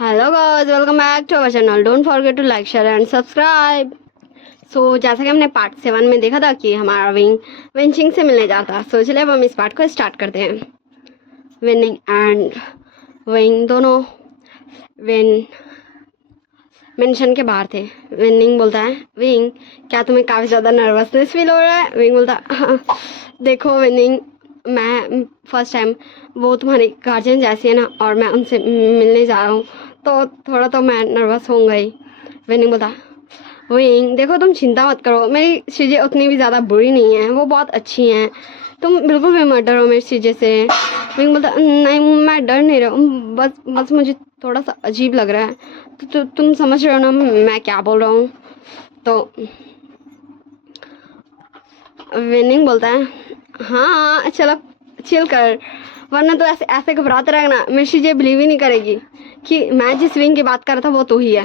Hello guys, welcome back to our channel. Don't forget to like share and subscribe. So जैसा कि हमने part 7 में देखा था कि हमारा विंग विंचिंग से मिलने जाता है, सो चलिए अब हम इस पार्ट को स्टार्ट करते हैं। विनिंग एंड विंग दोनों विन मेंशन के बाहर थे। विनिंग बोलता है, विंग क्या तुम्हें काफ़ी ज़्यादा नर्वसनेस फील हो रहा है? विंग बोलता है, हाँ, देखो विनिंग, मैं फर्स्ट टाइम वो तुम्हारी गार्जियन जैसी है ना, और मैं उनसे मिलने जा रहा हूँ, तो थोड़ा तो मैं नर्वस होऊंगा ही। विनिंग बोलता, विंग देखो तुम चिंता मत करो, मेरी चीज़ें उतनी भी ज़्यादा बुरी नहीं हैं, वो बहुत अच्छी हैं, तुम बिल्कुल भी मत डरो मेरी चीज़ें से। विंग बोलता, नहीं मैं डर नहीं रहा हूँ, बस बस मुझे थोड़ा सा अजीब लग रहा है, तो तुम समझ रहे हो ना मैं क्या बोल रहा हूँ। तो विनिंग बोलता है, हाँ चलो चिल कर, वरना तो ऐसे ऐसे घबराते रहेगा ना, मेरी चीज़ें बिलीव ही नहीं करेगी कि मैं जिस विंग की बात कर रहा था वो तू ही है।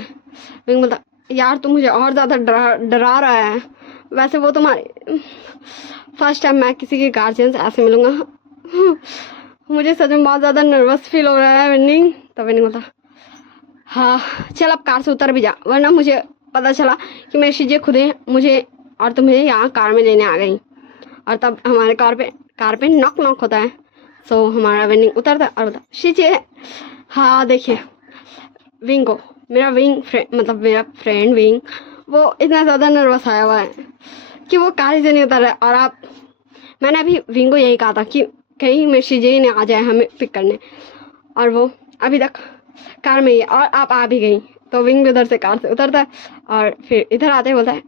विंग बोलता, यार तू मुझे और ज़्यादा डरा रहा है, वैसे वो तुम्हारी फर्स्ट टाइम मैं किसी के गार्जियन से ऐसे मिलूंगा, मुझे सच में बहुत ज़्यादा नर्वस फील हो रहा है विनिंग। तो विनिंग बोलता, हाँ चल अब कार से उतर भी जा, वरना मुझे पता चला कि मेरी चीज़ें खुद ही मुझे और तुम्हें यहाँ कार में लेने आ गई, और तब हमारे कार पे नॉक नॉक होता है। सो हमारा विनिंग उतरता है और बोलता, चीज़ें हाँ देखिए विंग को मेरा विंग फ्रेंड मतलब मेरा फ्रेंड विंग वो इतना ज़्यादा नर्वस आया हुआ है कि वो कार से नहीं उतर रहा है, और आप मैंने अभी विंग को यही कहा था कि कहीं मेरी चीज़ें ही नहीं आ जाए हमें पिक करने, और वो अभी तक कार में ही है, और आप आ भी गई। तो विंग भी उधर से कार से उतरता है और फिर इधर आते बोलता है,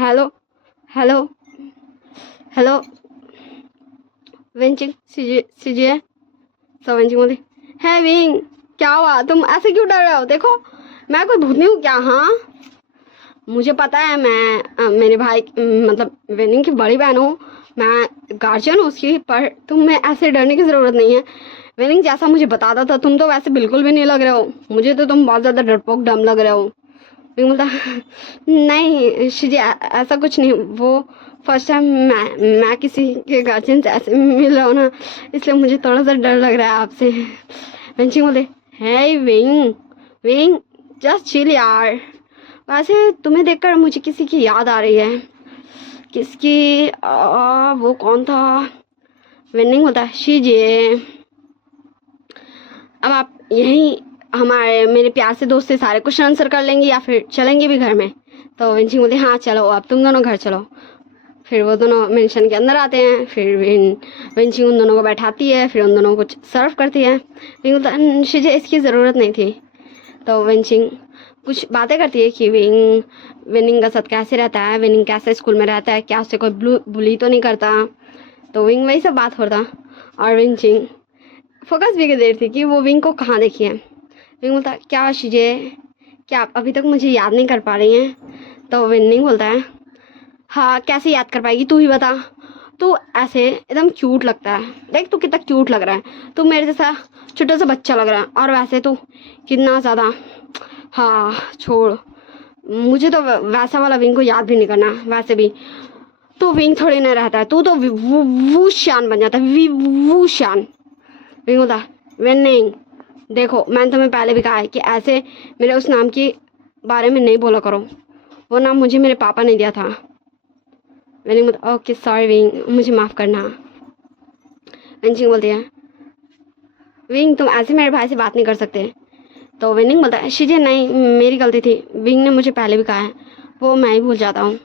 हेलो हेलो हेलो विंचिंग सीजिए। सब विंचिंग बोलती, है विंग क्या हुआ, तुम ऐसे क्यों डर रहे हो? देखो मैं कोई भूतनी हूँ क्या? हाँ मुझे पता है, मैं मेरे भाई मतलब विनिंग की बड़ी बहन हूँ, मैं गार्जियन हूँ उसकी, पर तुम्हें ऐसे डरने की ज़रूरत नहीं है। विनिंग जैसा मुझे बताता था तुम तो वैसे बिल्कुल भी नहीं लग रहे हो, मुझे तो तुम बहुत ज़्यादा डरपोक डम लग रहे हो। विनिंग बोलता, नहीं शिजी ऐसा कुछ नहीं, वो फर्स्ट टाइम मैं किसी के गार्जियन से ऐसे मिल रहा हूँ ना, इसलिए मुझे थोड़ा सा डर लग रहा है आपसे। विंचिंग बोले, हे विंग विंग जस्ट चिल यार, वैसे तुम्हें देखकर मुझे किसी की याद आ रही है। किसकी? वो कौन था? विनिंग होता है, शीजिए अब आप यहीं हमारे मेरे प्यार से दोस्त से सारे क्वेश्चन आंसर कर लेंगे या फिर चलेंगे भी घर में? तो विंचिंग बोलती, हाँ चलो अब तुम दोनों घर चलो। फिर वो दोनों मेंशन के अंदर आते हैं, फिर विंचिंग उन दोनों को बैठाती है, फिर उन दोनों को कुछ सर्व करती है। विंग बोलता है, शीजिए इसकी ज़रूरत नहीं थी। तो विंचिंग कुछ बातें करती है कि विनिंग का साथ कैसे रहता है, विनिंग कैसे स्कूल में रहता है, क्या उससे कोई बुली तो नहीं करता। तो विंग वही सब बात हो रहा, और विंचिंग फोकस भी कर दे रही थी कि वो विंग को कहाँ देखी है। विंग बोलता, क्या चीज़ें, क्या आप अभी तक मुझे याद नहीं कर पा रही हैं? तो विनिंग बोलता है, हाँ कैसे याद कर पाएगी, तू ही बता, तू ऐसे एकदम क्यूट लगता है, देख तू कितना क्यूट लग रहा है, तू मेरे जैसा छोटा सा बच्चा लग रहा है, और वैसे तू कितना ज़्यादा, हाँ छोड़, मुझे तो वैसा वाला विंग को याद भी नहीं करना, वैसे भी तू विंग थोड़ी ना रहता है, तू तो वूशान बन जाता है, वूशान। विंग होता, विनिंग देखो मैंने तुम्हें पहले भी कहा है कि ऐसे मेरे उस नाम के बारे में नहीं बोला करो, वो नाम मुझे मेरे पापा ने दिया था। विनिंग बोलता, ओके सॉरी विंग, मुझे माफ़ करना। विंचिंग बोलती है, विंग तुम ऐसे मेरे भाई से बात नहीं कर सकते। तो विनिंग बोलता है, शीजिए नहीं मेरी गलती थी, विंग ने मुझे पहले भी कहा है, वो मैं ही भूल जाता हूँ।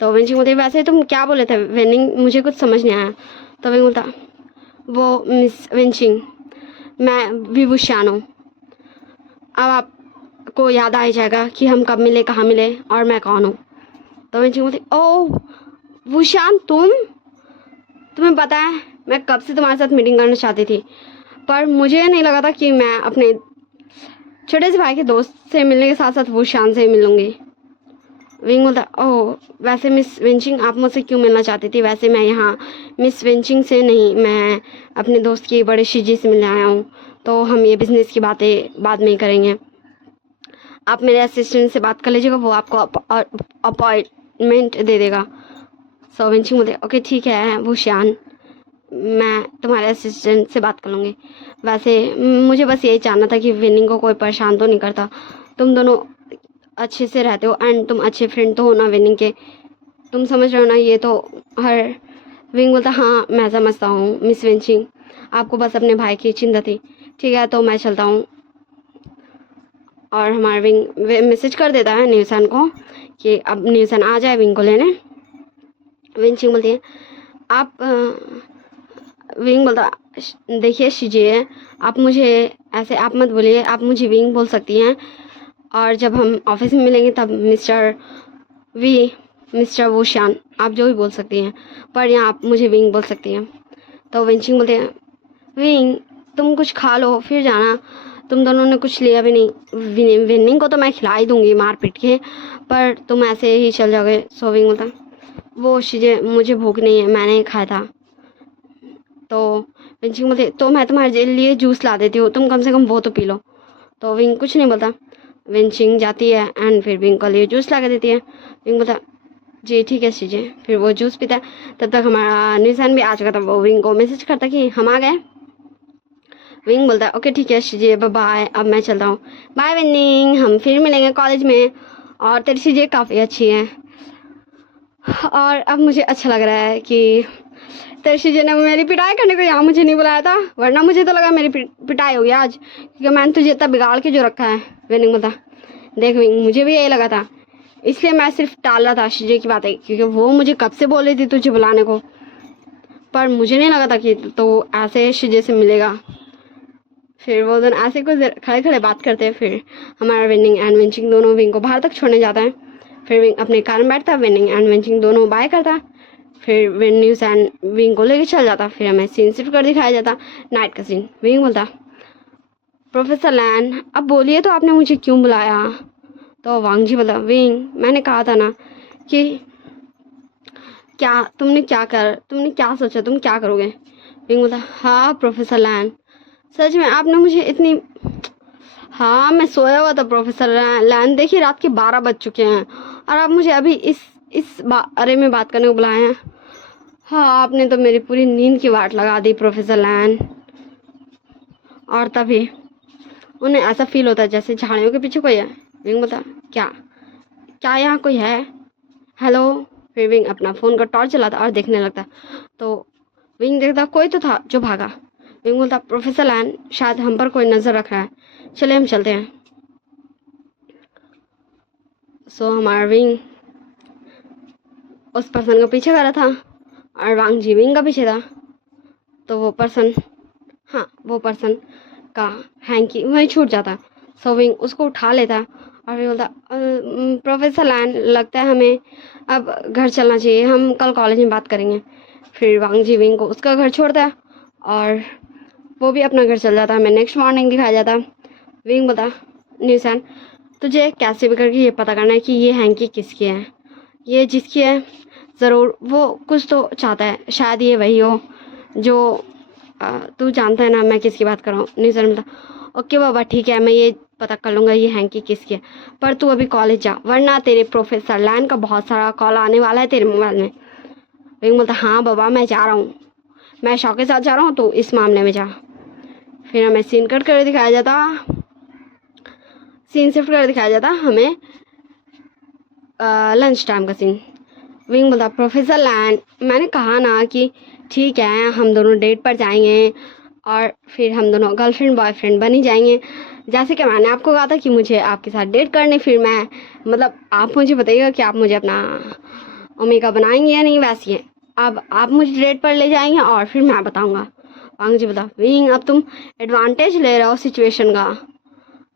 तो विंचिंग बोलती है, वैसे तुम क्या बोले थे विनिंग, मुझे कुछ समझ नहीं आया। तो विंग बोलता, वो मिस विंचिंग मैं विभूषण हूँ, अब आपको याद आ ही जाएगा कि हम कब मिले, कहाँ मिले, और मैं कौन हूँ। तो विंचिंग बोलती, ओह भूषण तुम्हें पता है मैं कब से तुम्हारे साथ मीटिंग करना चाहती थी, पर मुझे नहीं लगा था कि मैं अपने छोटे से भाई के दोस्त से मिलने के साथ साथ भूषण से ही मिलूंगी। विंग बोलता, ओह वैसे मिस विंचिंग आप मुझसे क्यों मिलना चाहती थी? वैसे मैं यहाँ मिस विंचिंग से नहीं, मैं अपने दोस्त की बड़े शीजी से मिलने आया हूँ, तो हम ये बिज़नेस की बातें बाद में ही करेंगे, आप मेरे असिस्टेंट से बात कर लीजिएगा, वो आपको अपॉइंटमेंट दे देगा। सो विंचिंग बोलते, ओके ठीक है भूषण, मैं तुम्हारे असिस्टेंट से बात कर लूँगी। वैसे मुझे बस यही जानना था कि विनिंग को कोई परेशान तो नहीं करता। तुम दोनों अच्छे से रहते हो एंड तुम अच्छे फ्रेंड तो हो ना विनिंग के, तुम समझ रहे हो ना। ये तो हर विंग बोलता हाँ मैं समझता हूँ मिस विंचिंग, आपको बस अपने भाई की चिंता थी। ठीक है तो मैं चलता हूँ। और हमारा विंग मैसेज कर देता है न्यूसन को कि अब न्यूसन आ जाए विंग को लेने। विंचिंग बोलती है आप विंग बोलता देखिए शीजिए, आप मुझे ऐसे आप मत बोलिए, आप मुझे विंग बोल सकती हैं। और जब हम ऑफिस में मिलेंगे तब मिस्टर वोशान आप जो भी बोल सकती हैं, पर यहाँ आप मुझे विंग बोल सकती हैं। तो विंचिंग बोलते हैं विंग तुम कुछ खा लो फिर जाना, तुम दोनों ने कुछ लिया भी नहीं। विनिंग को तो मैं खिला ही दूंगी मार पीट के, पर तुम ऐसे ही चल जाओगे। सो विंग बोलता वो चीज़ें मुझे भूख नहीं है, मैंने खाया था। तो विंचिंग बोलते तो मैं तुम्हारे लिए जूस ला देती हूँ, तुम कम से कम वो तो पी लो। तो विंग कुछ नहीं बोलता। विंचिंग जाती है एंड फिर विंग को लिए जूस ला के देती है। विंग बोलता जी ठीक है शीजिए, फिर वो जूस पीता है। तब तक हमारा निशान भी आ चुका था। वो विंग को मैसेज करता कि हम आ गए। विंग बोलता है ओके ठीक है शीजिए बाय, अब मैं चलता हूँ। बाय विनिंग, हम फिर मिलेंगे कॉलेज में। और तेरी चीज़ें काफ़ी अच्छी हैं और अब मुझे अच्छा लग रहा है कि तेरी जी ने मेरी पिटाई करने को यहाँ मुझे नहीं बुलाया था, वरना मुझे तो लगा मेरी पिटाई होगी आज, क्योंकि मैंने तुझे इतना बिगाड़ के जो रखा है। विनिंग बोलता देख विंग मुझे भी यही लगा था, इसलिए मैं सिर्फ टाल रहा था शीजे की बातें, क्योंकि वो मुझे कब से बोल रही थी तुझे बुलाने को, पर मुझे नहीं लगा था कि तो ऐसे शीजे से मिलेगा। फिर वो दोनों ऐसे कुछ खड़े खड़े बात करते हैं। फिर हमारा विनिंग एंड विंचिंग दोनों विंग को बाहर तक छोड़ने जाता है। फिर विंग अपने कार में बैठता, विनिंग एंड विंचिंग दोनों बाय करता। फिर न्यूज एंड विंग को लेके चल जाता। फिर हमें सीन शिफ्ट कर दिखाया जाता, नाइट का सीन। विंग बोलता प्रोफेसर लैन अब बोलिए तो आपने मुझे क्यों बुलाया। तो वांग जी बोला विंग मैंने कहा था ना कि तुमने क्या सोचा, तुम क्या करोगे। विंग बोला हाँ प्रोफेसर लैन सच में आपने मुझे इतनी, हाँ मैं सोया हुआ था प्रोफेसर लैन, देखिए रात के 12 बज चुके हैं और आप मुझे अभी इस बारे में बात करने को बुलाए हैं। हाँ आपने तो मेरी पूरी नींद की वाट लगा दी प्रोफेसर लैन। और तभी उन्हें ऐसा फील होता है जैसे झाड़ियों के पीछे कोई है। विंग बोलता क्या क्या यहाँ कोई है, हेलो। फिर विंग अपना फ़ोन का टॉर्च चलाता और देखने लगता, तो विंग देखता कोई तो था जो भागा। विंग बोलता प्रोफेसर लैन शायद हम पर कोई नज़र रख रहा है, चले हम चलते हैं। सो हमारा विंग उस पर्सन का पीछे कर रहा था और वांग जी विंग का पीछे था। तो वो पर्सन का हैंकी वहीं छूट जाता। सो विंग उसको उठा लेता और फिर बोलता प्रोफेसर लैन लगता है हमें अब घर चलना चाहिए, हम कल कॉलेज में बात करेंगे। फिर वांग जी विंग को उसका घर छोड़ता है और वो भी अपना घर चल जाता है। हमें नेक्स्ट मॉर्निंग दिखाया जाता। विंग बोलता न्यूसन तुझे कैसे भी करके ये पता करना है कि ये हैंकी किसकी है, ये जिसकी है ज़रूर वो कुछ तो चाहता है, शायद ये वही हो जो तू जानता है ना मैं किसकी बात कर रहा हूँ। न्यूसन बोलता ओके बाबा ठीक है मैं ये पता कर लूँगा ये हैंकी किसकी है, पर तू अभी कॉलेज जा वरना तेरे प्रोफेसर लैन का बहुत सारा कॉल आने वाला है तेरे मोबाइल में। विंग बोलता हाँ बाबा मैं जा रहा हूँ, मैं शौक के साथ जा रहा हूँ तो इस मामले में जा। फिर हमें सीन कट कर दिखाया जाता, सीन शिफ्ट कर दिखाया जाता हमें लंच टाइम का सीन। विंग बोलता प्रोफेसर लैन मैंने कहा ना कि ठीक है हम दोनों डेट पर जाएंगे और फिर हम दोनों गर्लफ्रेंड बॉयफ्रेंड बन ही जाएंगे, जैसे कि मैंने आपको कहा था कि मुझे आपके साथ डेट करने, फिर मैं मतलब आप मुझे बताइएगा कि आप मुझे अपना ओमेगा बनाएंगे या नहीं, वैसी है अब आप मुझे डेट पर ले जाएंगे और फिर मैं बताऊंगा। वांग जी बोलता विंग अब तुम एडवांटेज ले रहे हो सिचुएशन का।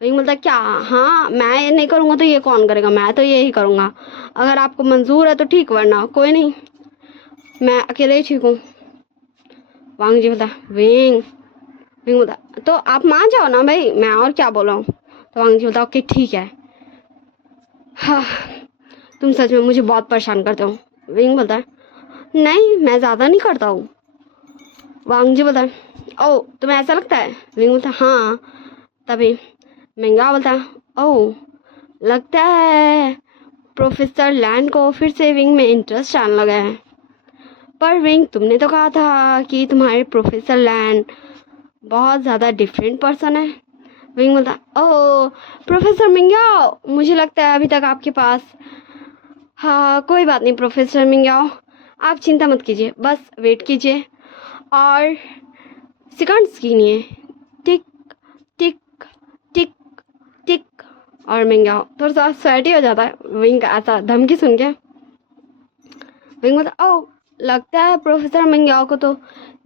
विंग बोलता क्या हाँ मैं नहीं करूँगा तो ये कौन करेगा, मैं तो यही करूँगा, अगर आपको मंजूर है तो ठीक वरना कोई नहीं, मैं अकेले ही ठीक हूँ। वांग जी बोलता विंग बोलता तो आप मान जाओ ना भाई, मैं और क्या बोल रहा हूँ। तो वांग जी बोलता ओके ठीक है। हाँ तुम सच में मुझे बहुत परेशान करते हो। विंग बोलता नहीं मैं ज़्यादा नहीं करता हूँ। वांग जी बोलता ओ तुम्हें ऐसा लगता है। विंग बोलता हाँ। तभी महंगा बोलता ओ लगता है प्रोफेसर लैन को फिर से विंग में इंटरेस्ट आने लगा है। पर विंग तुमने तो कहा था कि तुम्हारे प्रोफेसर लैन बहुत ज़्यादा डिफरेंट पर्सन है। विंग बोलता, ओह प्रोफेसर मिंग्याओ, मुझे लगता है अभी तक आपके पास, हाँ कोई बात नहीं प्रोफेसर मिंग्याओ, आप चिंता मत कीजिए, बस वेट कीजिए और सेकंड्स गिनिए, टिक टिक टिक टिक। और मिंग्याओ थोड़ा सा स्वेटी हो जाता है विंग का ऐसा धमकी सुन के। विंग बोलता, ओह लगता है प्रोफेसर मिंग्याओ को तो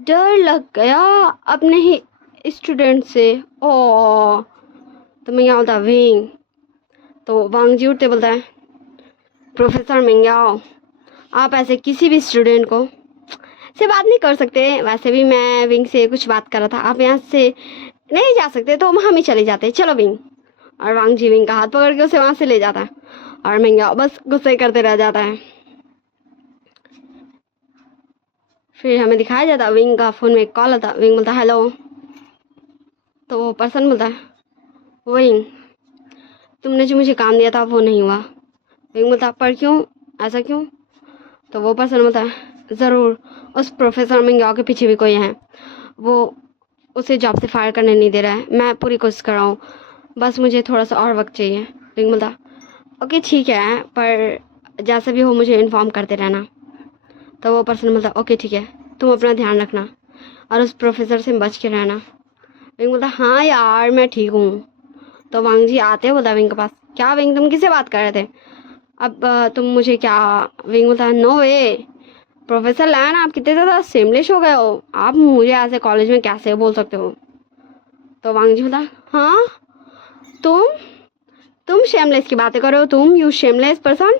डर लग गया अपने ही स्टूडेंट से। ओ तो मिंग्याओ बोलता, विंग। तो वांग जी उठते बोलता है, प्रोफेसर मिंग्याओ आप ऐसे किसी भी स्टूडेंट को से बात नहीं कर सकते। वैसे भी मैं विंग से कुछ बात कर रहा था, आप यहाँ से नहीं जा सकते तो हम ही चले जाते, चलो विंग। और वांग जी विंग का हाथ पकड़ के उसे वहाँ से ले जाता है और मिंग्याओ बस गुस्से करते रह जाता है। फिर हमें दिखाया जाता है विंग का फ़ोन में एक कॉल आता। विंग बोलता, हेलो। तो वो पर्सन बोलता है, विंग तुमने जो मुझे काम दिया था वो नहीं हुआ। विंग बोलता, पर क्यों, ऐसा क्यों? तो वो पर्सन बोलता है, ज़रूर उस प्रोफेसर मिंग्याओ के पीछे भी कोई है, वो उसे जॉब से फायर करने नहीं दे रहा है। मैं पूरी कोशिश कर रहा हूँ, बस मुझे थोड़ा सा और वक्त चाहिए। विंग बोलता, ओके ठीक है, पर जैसा भी हो मुझे इन्फॉर्म करते रहना। तो वो पर्सन बोलता, ओके ठीक है, तुम अपना ध्यान रखना और उस प्रोफेसर से बच के रहना। विंग बोलता, हाँ यार मैं ठीक हूँ। तो वांग जी आते हैं, बोलता विंग के पास, क्या विंग तुम किससे बात कर रहे थे, अब तुम मुझे क्या? विंग बोलता, नो वे प्रोफेसर लैन, आप कितने ज़्यादा सेमलेस हो गए हो, आप मुझे ऐसे कॉलेज में कैसे बोल सकते हो? तो वांग जी बोलता, हाँ तुम शेमलेस की बातें कर रहे हो, तुम यू शेमलेस पर्सन,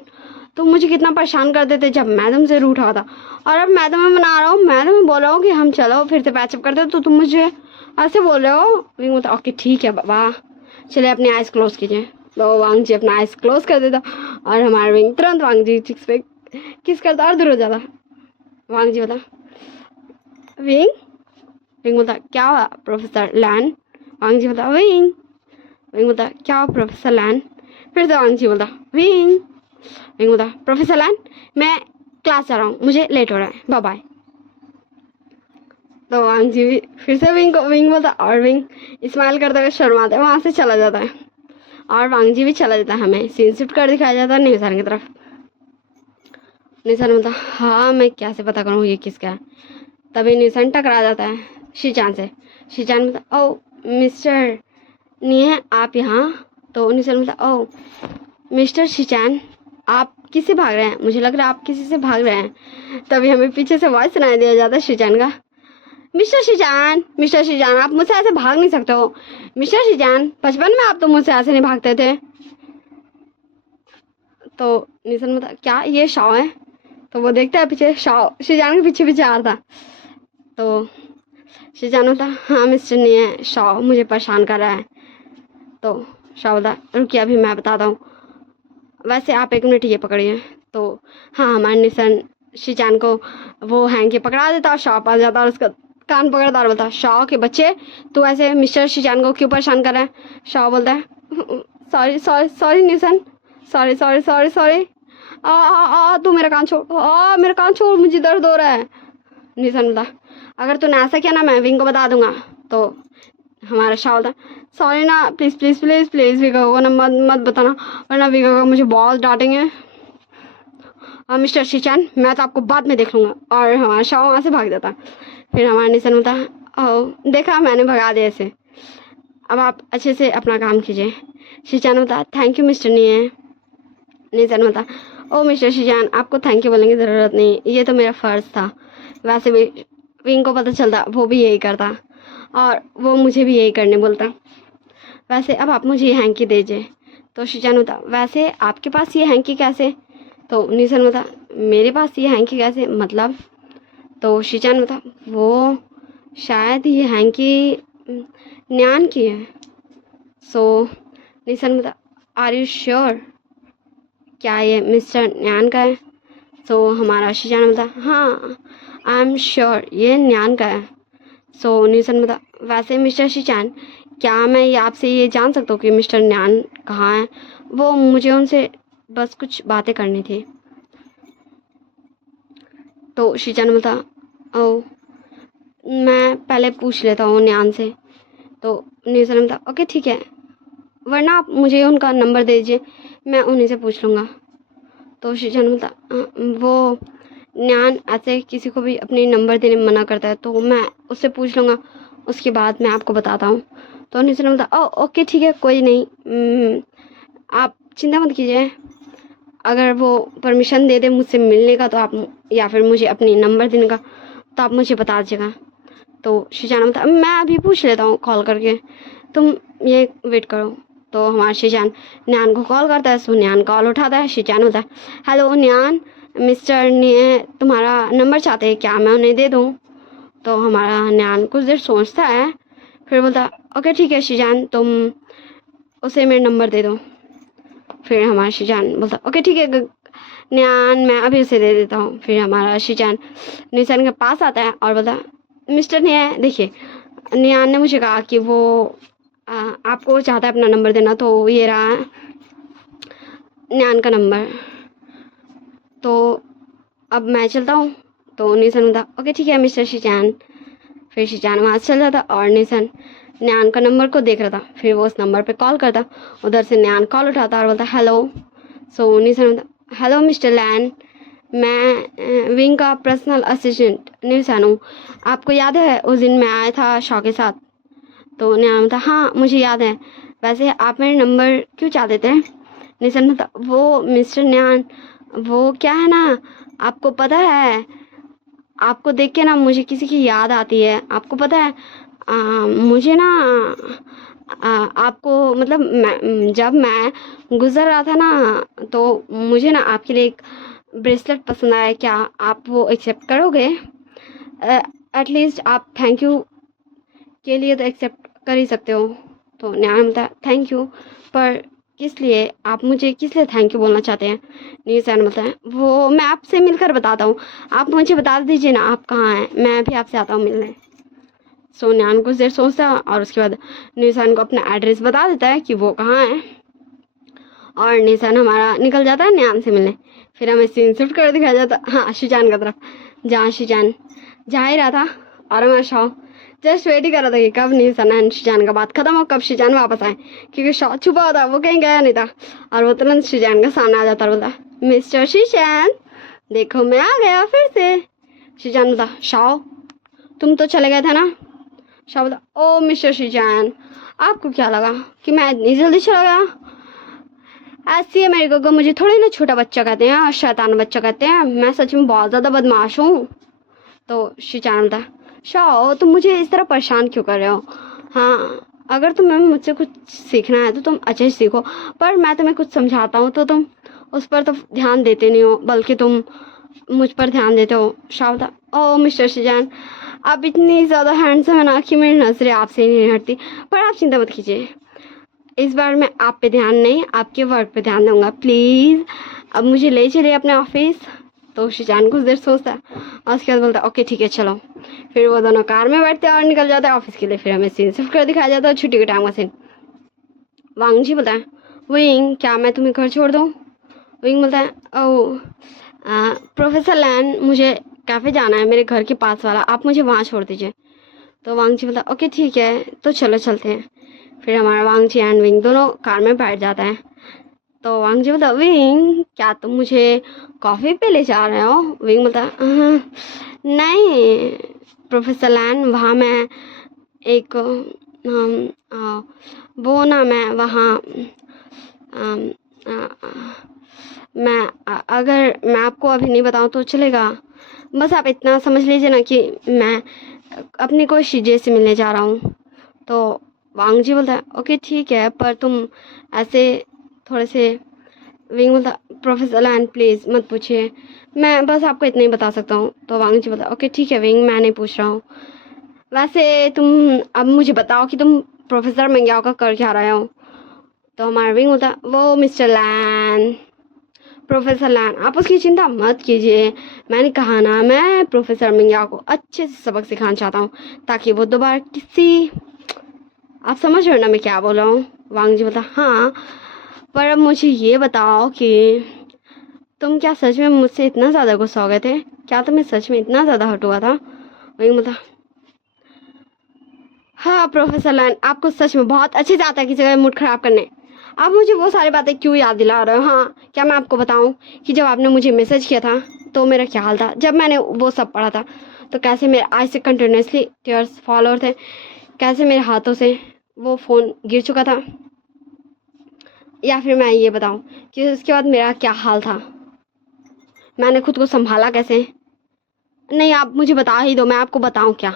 तुम मुझे कितना परेशान करते थे जब मैं तुमसे रूठ रहा था, और अब मैं तुम्हें मना रहा हूँ, मैं तुम्हें बोल रहा हूँ कि हम चलो फिर से पैचअप करते हो, तो तुम मुझे ऐसे बोल रहे हो। विंग बोलता, ओके ठीक है बाबा, चलिए अपनी आइज़ क्लोज कीजिए। तो वांग जी अपना आइज़ क्लोज कर देता और हमारा विंग तुरंत वांग जी चिक्स पे किस करता और दूर हो जाता। वांग जी बोला, विंग। विंग बोलता, क्या हुआ प्रोफेसर लैन? वांग जी बोलता, विंग। विंग बोलता, क्या हुआ प्रोफेसर लैन? फिर से वांग जी बोलता, विंग। विंग बोलता, प्रोफेसर लैन मैं क्लास जा रहा हूँ, मुझे लेट हो रहा है, बाय बाय। तो वांग जी भी फिर से विंग बोलता और विंग स्माइल करते हुए शर्माते वहाँ से चला जाता है और वांग जी भी चला जाता है। हमें सीन शिफ्ट कर दिखाया जाता है निशान की तरफ। निशान बोलता, हाँ मैं कैसे पता करूँ ये किसका है? तभी निशान टकरा जाता है शीचान से। शीचान बोलता, ओ मिस्टर नहीं आप यहाँ? तो निशान बोलता, ओ मिस्टर शीचान आप किससे भाग रहे हैं? मुझे लग रहा है आप किसी से भाग रहे हैं। तभी हमें पीछे से वॉइस सुनाई दिया जाता है शीचान का, मिस्टर शीजान आप मुझसे ऐसे भाग नहीं सकते हो। मिस्टर शीजान बचपन में आप तो मुझसे ऐसे नहीं भागते थे। तो निशन बता, क्या ये शाओ है? तो वो देखता है पीछे शाओ शीजान के पीछे पीछे आ रहा था। तो शीजान होता, हाँ मिस्टर नहीं है, शाओ मुझे परेशान कर रहा है। तो शाओ होता, रुकिए अभी मैं बताता हूँ, वैसे आप 1 मिनट ये पकड़िए। तो हाँ हमारे निशन शीजान को वो हैंग के पकड़ा देता और शाओ पास जाता और उसका कान पकड़ता और बोलता, शाओ के बच्चे तू ऐसे मिस्टर शीजान को क्यों परेशान कर रहा है? शाओ बोलता है, sorry sorry sorry Neesham, sorry sorry sorry sorry, तू मेरा कान छोड़, मेरा कान छोड़, मुझे दर्द हो रहा है। निशन बोलता, अगर तूने ऐसा किया ना मैं विंग को बता दूंगा। तो हमारा शाह बोलता, सॉरी ना, प्लीज़ प्लीज़ प्लीज़ प्लीज़ विगा को ना मत बताना, वरना विगा को मुझे बहुत डांटेंगे। और मिस्टर शीचान मैं तो आपको बाद में देख लूँगा। और हमारा शाह वहाँ से भाग जाता। फिर हमारा निशन बोलता, ओह देखा मैंने भगा दिया इसे, अब आप अच्छे से अपना काम कीजिए। शीचान बोलता, थैंक यू मिस्टर निशन बोलता, ओ मिस्टर शीचान आपको थैंक यू बोलने की ज़रूरत नहीं, ये तो मेरा फ़र्ज़ था। वैसे भी विंग को पता चलता वो भी यही करता और वो मुझे भी यही करने बोलता। वैसे अब आप मुझे ये हैंकी दीजिए। तो शीचान होता, वैसे आपके पास ये हैंकी कैसे? तो निशन होता, मेरे पास ये हैंकी कैसे मतलब? तो शीचान होता, वो शायद ये हैंकी न्यान की है। सो निशन होता, आर यू श्योर? क्या ये मिस्टर न्यान का है? सो हमारा शीचान होता, हाँ आई एम श्योर ये न्यान का है। सो निशन होता, वैसे मिस्टर शीचान क्या मैं ये आपसे ये जान सकता हूँ कि मिस्टर न्यान कहाँ है? वो मुझे उनसे बस कुछ बातें करनी थी। तो शीजान बोलता, ओ मैं पहले पूछ लेता हूँ न्यान से। तो न्यूसन बोलता, ओके ठीक है, वरना आप मुझे उनका नंबर दे दीजिए, मैं उन्हीं से पूछ लूँगा। तो शीजान बोलता, वो न्यान ऐसे किसी को भी अपनी नंबर देने में मना करता है, तो मैं उससे पूछ लूँगा, उसके बाद मैं आपको बताता हूँ। तो न्यूसन बोलता, ओ ओके ठीक है, कोई नहीं, आप चिंता मत कीजिए, अगर वो परमिशन दे दे मुझसे मिलने का तो आप, या फिर मुझे अपनी नंबर देने का, तो आप मुझे बता दीजिएगा। तो शीजान बोलता, मैं अभी पूछ लेता हूँ कॉल करके, तुम ये वेट करो। तो हमारा शीजान न्यान को कॉल करता है। सो न्यान कॉल उठाता है। शीजान होता है, हेलो न्यान, मिस्टर ने तुम्हारा नंबर चाहते हैं, क्या मैं उन्हें दे दूँ? तो हमारा न्यान कुछ देर सोचता है, फिर बोलता, ओके ठीक है शीजान, तुम उसे मेरा नंबर दे दो। फिर हमारा शीजान बोलता, ओके ठीक है न्यान, मैं अभी उसे दे देता हूँ। फिर हमारा शीजान निशान के पास आता है और बोलता, मिस्टर न्यान देखिए, न्यान ने मुझे कहा कि वो आपको चाहता है अपना नंबर देना, तो ये रहा न्यान का नंबर, तो अब मैं चलता हूँ। तो निशान बोलता, ओके ठीक है मिस्टर शीजान। फिर शीजान वहाँ से चल जाता और निशान न्यान का नंबर को देख रहा था। फिर वो उस नंबर पे कॉल करता, उधर से न्यान कॉल उठाता और बोलता, हेलो। सो निशान बोलता, हेलो मिस्टर लैन, मैं विंग का पर्सनल असिस्टेंट निशान हूँ, आपको याद है उस दिन मैं आया था शॉ के साथ? तो न्यान बोलता, हाँ मुझे याद है, वैसे आप मेरे नंबर क्यों चाहते थे? निशान बोलता, वो मिस्टर न्यान, वो क्या है ना, आपको पता है, आपको देख के ना मुझे किसी की याद आती है, आपको पता है, मुझे ना आपको मतलब जब मैं गुजर रहा था ना, तो मुझे ना आपके लिए एक ब्रेसलेट पसंद आया, क्या आप वो एक्सेप्ट करोगे? एटलीस्ट आप थैंक यू के लिए तो एक्सेप्ट कर ही सकते हो। तो न्याय बोलता है, थैंक यू, पर किस लिए, आप मुझे किस लिए थैंक यू बोलना चाहते हैं? न्यूज़ैन बोलता है, वो मैं आपसे मिलकर बताता हूँ, आप मुझे बता दीजिए ना आप कहाँ हैं, मैं भी आपसे आता हूँ मिलने। सो न्यान कुछ देर सोचता है और उसके बाद न्यूज़ैन को अपना एड्रेस बता देता है कि वो कहाँ है, और निशान हमारा निकल जाता है न्यान से मिलने। फिर हमें सीन शिफ्ट कर दिखाया जाता, हाँ शीजान का तरफ, जहाँ शीजान जा ही रहा था और हमारा शॉ जस्ट वेट ही कर रहा था कि कब निशान एंड शीजान का बात खत्म हो, कब शीजान वापस आए, क्योंकि शॉ छुपा होता, वो कहीं गया नहीं था। और वो तुरंत शीजान का सामने आ जाता और बोलता, मिस्टर शीजान देखो मैं आ गया फिर से। शीजान बोलता, शॉ तुम तो चले गए थे ना? शॉ बोलता, ओ मिस्टर शीजान, आपको क्या लगा कि मैं इतनी जल्दी चला गया? ऐसी है मेरे को मुझे थोड़ी ना छोटा बच्चा कहते हैं और शैतान बच्चा कहते हैं, मैं सच में बहुत ज़्यादा बदमाश हूँ। तो शीजान बोलता, शाओ तुम मुझे इस तरह परेशान क्यों कर रहे हो? हाँ अगर तुम्हें मुझसे कुछ सीखना है तो तुम अच्छे से सीखो, पर मैं तुम्हें कुछ समझाता हूँ तो तुम उस पर तो ध्यान देते नहीं हो, बल्कि तुम मुझ पर ध्यान देते हो। शाओ बोलता, ओ मिस्टर शीजान, आप इतनी ज़्यादा हैंडसम है ना कि मेरी नज़रें आपसे ही नहीं हटती, पर आप चिंता मत कीजिए, इस बार मैं आप पे ध्यान नहीं आपके वर्क पे ध्यान दूंगा, प्लीज़ अब मुझे ले चलिए अपने ऑफिस। तो शीजान कुछ देर सोचता है और उसके बाद बोलता है, ओके ठीक है चलो। फिर वो दोनों कार में बैठते हैं और निकल जाते हैं ऑफिस के लिए। फिर हमें सीन शिफ्ट कर दिखाया जाता है छुट्टी के टाइम का सीन। वांग जी बोलता है, विंग क्या मैं तुम्हें घर छोड़ दूँ? विंग बोलता है, ओह प्रोफेसर लैन, मुझे कैफ़े जाना है मेरे घर के पास वाला, आप मुझे वहाँ छोड़ दीजिए। तो वांग जी बोलता है, ओके ठीक है तो चलो चलते हैं। फिर हमारा वांग जी एंड विंग दोनों कार में बैठ जाता है। तो वांग जी बोलता, विंग क्या तुम मुझे कॉफ़ी पे ले जा रहे हो? विंग बोलता, नहीं प्रोफेसर लैन, वहाँ मैं एक वो ना मैं वहाँ मैं अगर मैं आपको अभी नहीं बताऊँ तो चलेगा, बस आप इतना समझ लीजिए ना कि मैं अपनी कोई शीजे से मिलने जा रहा हूँ। तो वांग जी बोलता है, ओके ठीक है, पर तुम ऐसे थोड़े से। विंग बोलता, प्रोफेसर लैन प्लीज़ मत पूछिए, मैं बस आपको इतना ही बता सकता हूँ। तो वांग जी बोलता, ओके ठीक है विंग, मैं नहीं पूछ रहा हूँ, वैसे तुम अब मुझे बताओ कि तुम प्रोफेसर मंग्याओ का कर क्या रहे हो? तो हमारा विंग बोलता, वो मिस्टर लैन, प्रोफेसर लैन आप उसकी चिंता मत कीजिए, मैंने कहा ना मैं प्रोफेसर मंग्याओ को अच्छे से सबक सिखाना चाहता हूँ ताकि वो दोबारा किसी, आप समझ रहे हो ना मैं क्या बोल रहा हूँ? वांग जी बोलता, हाँ पर अब मुझे ये बताओ कि तुम क्या सच में मुझसे इतना ज़्यादा गुस्सा हो गए थे? क्या तुम्हें सच में इतना ज़्यादा हर्ट हुआ था? वही मतलब, हाँ प्रोफेसर लैन, आपको सच में बहुत अच्छी जाता है की जगह मूड खराब करने। आप मुझे वो सारी बातें क्यों याद दिला रहे हो? हाँ, क्या मैं आपको बताऊं कि जब आपने मुझे मैसेज किया था तो मेरा क्या हाल था? जब मैंने वो सब पढ़ा था तो कैसे मेरे आई से कंटिन्यूसली टीयर्स फॉल हो रहे थे, कैसे मेरे हाथों से वो फ़ोन गिर चुका था, या फिर मैं ये बताऊं कि उसके बाद मेरा क्या हाल था, मैंने खुद को संभाला कैसे? नहीं, आप मुझे बता ही दो, मैं आपको बताऊं क्या?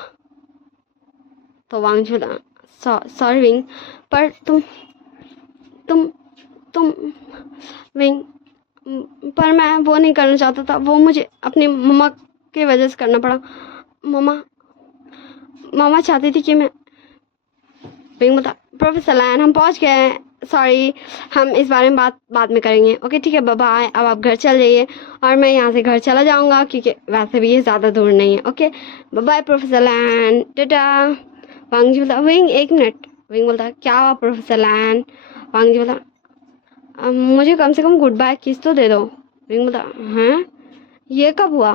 तो वांग बोला, सॉरी विंग, पर तुम तुम विंग, पर मैं वो नहीं करना चाहता था, वो मुझे अपनी मम्मा की वजह से करना पड़ा। मम्मा मम्मा चाहती थी कि मैं, विंग बता, प्रोफेसर लैन हम पहुंच गए हैं, सॉरी, हम इस बारे में बात बाद में करेंगे। ओके ठीक है, बाय, अब आप घर चल जाइए और मैं यहाँ से घर चला जाऊँगा क्योंकि वैसे भी ये ज़्यादा दूर नहीं है। ओके बाय प्रोफेसर लैन, टाटा। वांग जी बोलता, विंग एक मिनट। विंग बोलता, क्या हुआ प्रोफेसर लैन? वांग जी बोलता, मुझे कम से कम गुड बाय किस तो दे दो। विंग बोलता, हैं ये कब हुआ?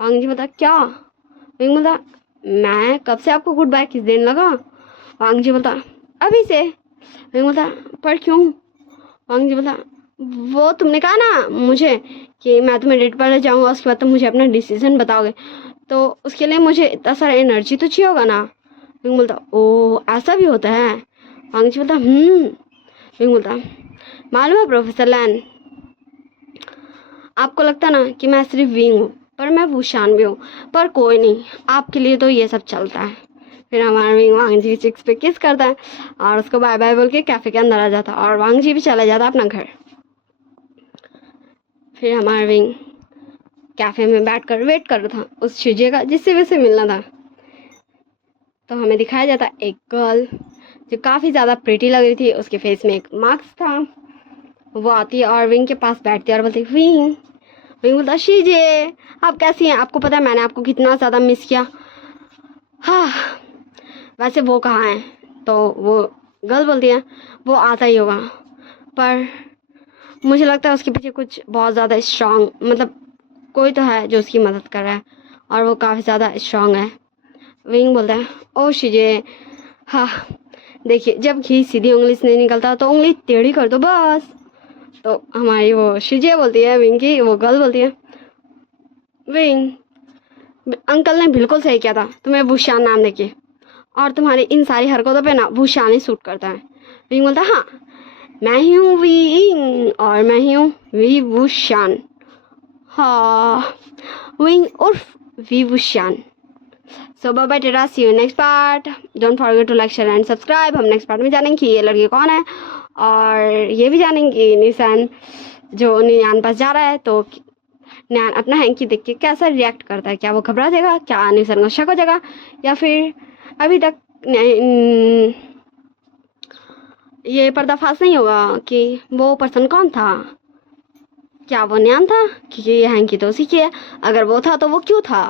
वांग जी बोलता, क्या? विंग बोलता, मैं कब से आपको गुड बाय किस देने लगा? वांग जी बोलता, अभी से। विंग बोलता, पर क्यों? वांग जी बोलता, वो तुमने कहा ना मुझे कि मैं तुम्हें डेट पर ले जाऊंगा, उसके बाद तुम मुझे अपना डिसीजन बताओगे, तो उसके लिए मुझे इतना सारा एनर्जी तो चाहिए होगा ना। विंग बोलता, ओ ऐसा भी होता है? वांग जी बोलता, विंग बोलता, मालूम है प्रोफेसर लैन, आपको लगता ना कि मैं सिर्फ विंग हूँ, पर मैं वुशान भी हूँ, पर कोई नहीं, आपके लिए तो ये सब चलता है। फिर हमारा विंग वांग जी चिक्स पे किस करता है और उसको बाय बाय बोल के कैफे के अंदर आ जाता है और वांग जी भी चला जाता अपना घर। फिर हमारा विंग कैफे में बैठकर वेट कर रहा था उस चीज़े का जिससे वैसे मिलना था। तो हमें दिखाया जाता एक गर्ल जो काफ़ी ज़्यादा प्रिटी लग रही थी, उसके फेस में एक मार्क्स था। वो आती है और विंग के पास बैठती है और बोलती, विंग। विंग बोलता, शीजे आप कैसी हैं? आपको पता है मैंने आपको कितना ज़्यादा मिस किया। हाँ, वैसे वो कहाँ है? तो वो गर्ल बोलती है, वो आता ही होगा, पर मुझे लगता है उसके पीछे कुछ बहुत ज़्यादा स्ट्रांग, मतलब कोई तो है जो उसकी मदद कर रहा है और वो काफ़ी ज़्यादा स्ट्रांग है। विंग बोलता है, ओ शीजे, हाँ देखिए, जब घी सीधी उंगली से नहीं निकलता तो उंगली टेढ़ी कर दो बस। तो हमारी वो शीजे बोलती है, विंग की वो गर्ल बोलती है, विंग अंकल ने बिल्कुल सही किया था तुम्हें भूषान नाम देके, और तुम्हारी इन सारी हरकतों पे ना भूषान ही सूट करता है। विंग बोलता, हाँ मैं ही हूँ विंग और मैं ही हूँ विभूषण। हाँ, विंग उर्फ Vibhushan. So bye bye, tata, see you next part. Don't forget to like share and subscribe. हम नेक्स्ट पार्ट में जानेंगे कि ये लड़की कौन है और ये भी जानेंगे कि निशान जो नियान पास जा रहा है तो नियान अपना हैंकी देख के कैसा रिएक्ट करता है, क्या वो घबरा जाएगा, क्या निशान को शक हो जाएगा, या फिर अभी तक ये पर्दाफाश नहीं होगा कि वो पर्सन कौन था, क्या वो नियान था, क्योंकि ये हैंकी तो उसी की है, अगर वो था तो वो क्यों था।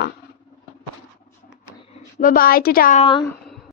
Bye bye, Tata.